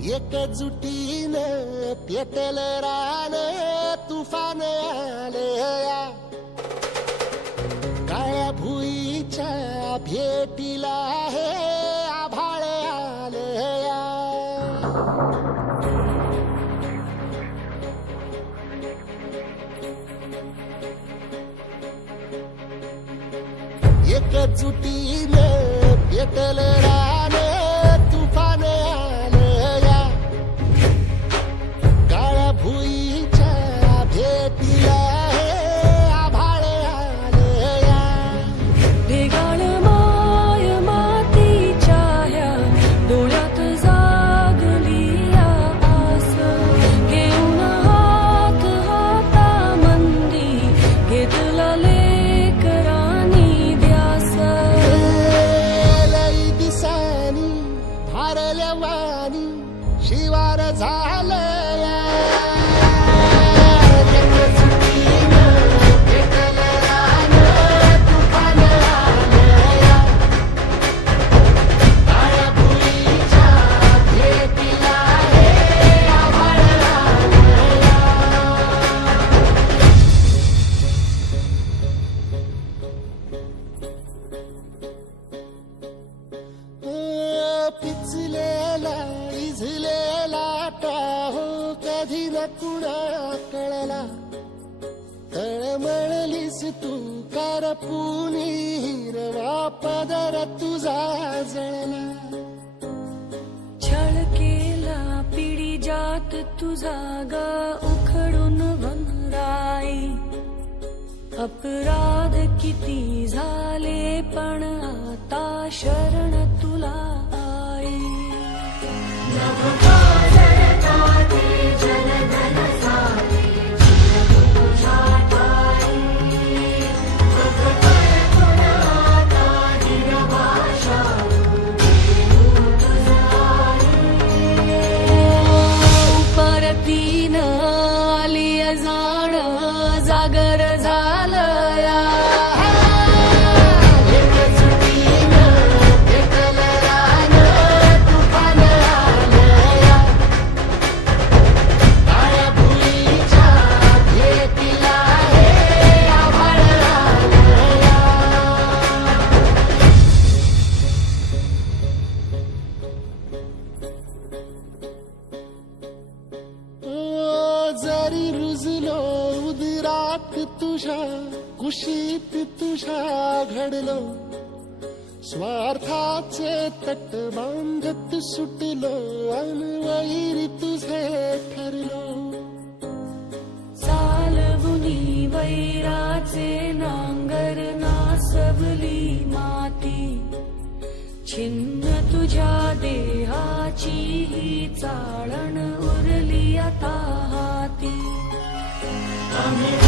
एकजुटीने पेटल रान तुफान आलया काळ्या भुईच्या भेटीला हे आभाळ आलया एकजुटीने पेटल रान तुफान आलया काळ्या भुईच्या भेटीला हे आभाळ आलया ढेगाळ माय मातीच्या ह्या डोळ्यात जागली आस घेऊन हात हातामंदी घेतला लेकरांनी ध्यास लई दिसानी भारल्या वाणी शिवार झालया पिचलेला इझलेला टाहो कधी न कुणा कळला तळमळलीस तू करपुनी हिरवा पदर तुझा जळला छळ केला पिढी जात तुझा ग उखडून वनराई अपराध किती झाले पण आता शरण तुला आई परतीन आली जाण जागर झालया जरी रुजलो उदरात तुझ्या कुशीत तुझ्या घडलो स्वार्थाचे तट बांधत सुटलो अनवैरी तुझे ठरलो चालवुनी वैराचे नांगर नासवली माती छिन्न तुझ्या देहाची ही चाळण उरली आता हाती आम्ही